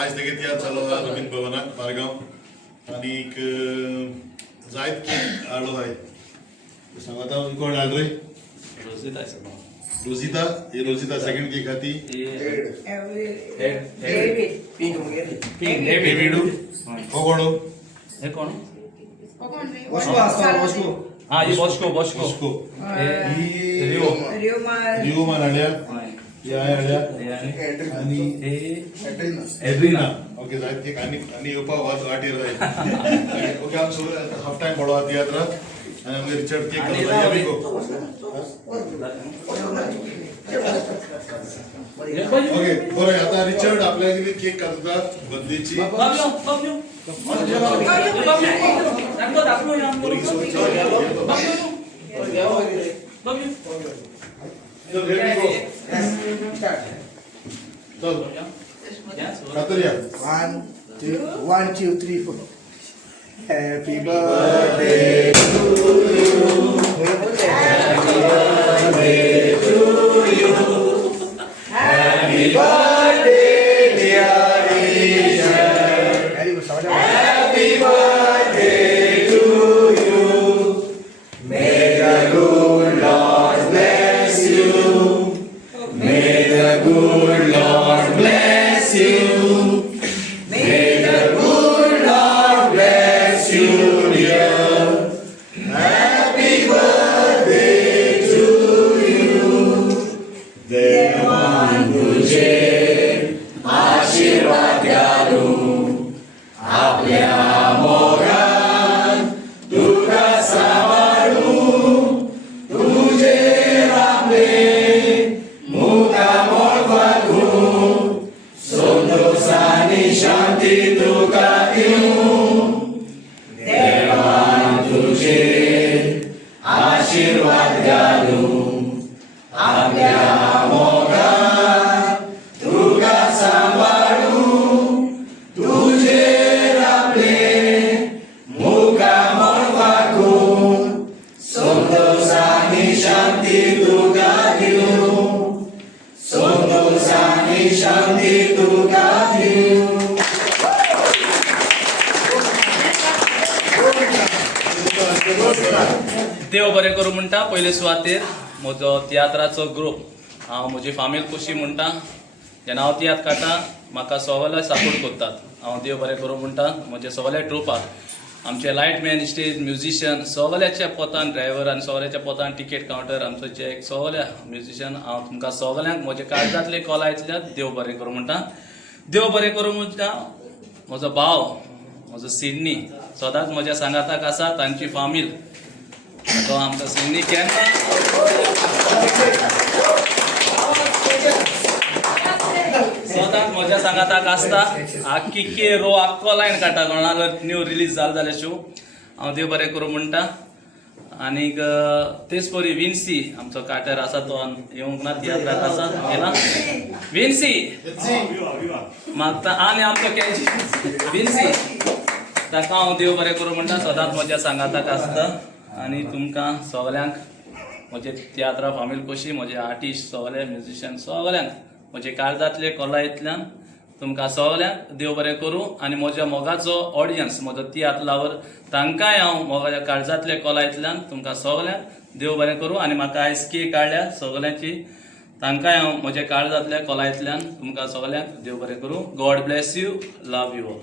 आज तेगे तियात्र चालू हा रवींद्र भवनात मारगाव आणि एक जायत केक आलो आहे सांगता कोण आल रे रोजिता ये रोजिता सेकंड केक आती डेविड कोण हे कोण वॉस्को हा ये बॉस्को रिओ मानाड्या या आणि एड्रिना ओके जायत केक आणि येवपा वाट येयलाय ओके आम सो हाफ टाइम पडो तियात्र आणि आमगे रिचर्ड केक करता या बिको ओके बरं आता रिचर्ड आपल्या गेली केक करतात बर्थडेची One, two, three, four. Happy birthday to you. Happy birthday to you. Happy birthday, dear Richard. Happy birthday to you. May the good Lord bless you. May the good Lord bless you. May the good Lord bless you, dear. Happy birthday to you. देवान तुझे आशीर्वाद घालू आपल्या मोगान तुका सांभाळू तुझे आपले मुखामोळ वागू संतोषाने शांती तुका देऊ देवान तुझे आशीर्वाद घालू आपल्या मोगान तुका सांभाळू तुझे आपले मुखामोळ वागून संतोषाने शांती तुका देऊ संतोषाने शांती तुका देऊ. देव बरें करूं म्हणटा पयले सुवातेर म्हजो तियात्राचो ग्रूप हांव म्हजी फामील खोशी म्हणटा जेन्ना हांव तियात्र काडटा म्हाका सगळे सपोर्ट करतात हांव देव बरें करूं म्हणटा म्हजे सगळे ट्रुपाक आमचे लायटमॅन स्टेज म्युझिशियन सगळ्याच्या पोतान ड्रायव्हर आनी सगळ्याच्या पोतान टिकेट कावंटर आमचो जे सगळे म्युझिशियन हांव तुमकां सगळ्यांक म्हजे काळजांतले कॉलायतल्यान देव बरें करूं म्हणटा देव बरें करूं म्हणटा म्हजो भाव म्हजो सिडनी सदांच म्हज्या सांगाताक आसा तांची फामील तो आमकां सिडनी केन्ना सदांच म्हज्या सांगाताक आसता आख्खी के रो आख्खो लायन काडटा कोणालो न्यू रिलीज जालो जाल्यार शो हांव देव बरें करूं म्हणटा आनीक तेच परी विन्सी आमचो काटर आसा तो येवंक ना तियात्राक आसा येना विन्सी मागता आनी आमचो कॅजी विन्सी ताका हांव देव बरें करूं म्हणटा सदांच म्हज्या सांगाताक आसता आनी तुमकां सगल्यांक म्हजे तियात्रा फामील कशी म्हजे आर्टिस्ट सगळे म्युझिशियन सगल्यांक म्हजे काळजांतले कलायेंतल्यान तुमकां सगल्यांक देव बरें करूं आनी म्हज्या मोगाचो ऑडियन्स म्हजो तियात्र लावर तांकांय हांव म्हज्या काळजांतले कलायेंतल्यान तुमकां सगल्यांक देव बरें करूं आनी म्हाका आयज केक काडल्या सगल्यांची तांकांय हांव म्हज्या काळजांतल्या कलायेंतल्यान तुमकां सगल्यांक देव बरें करूं. God bless you, love you all.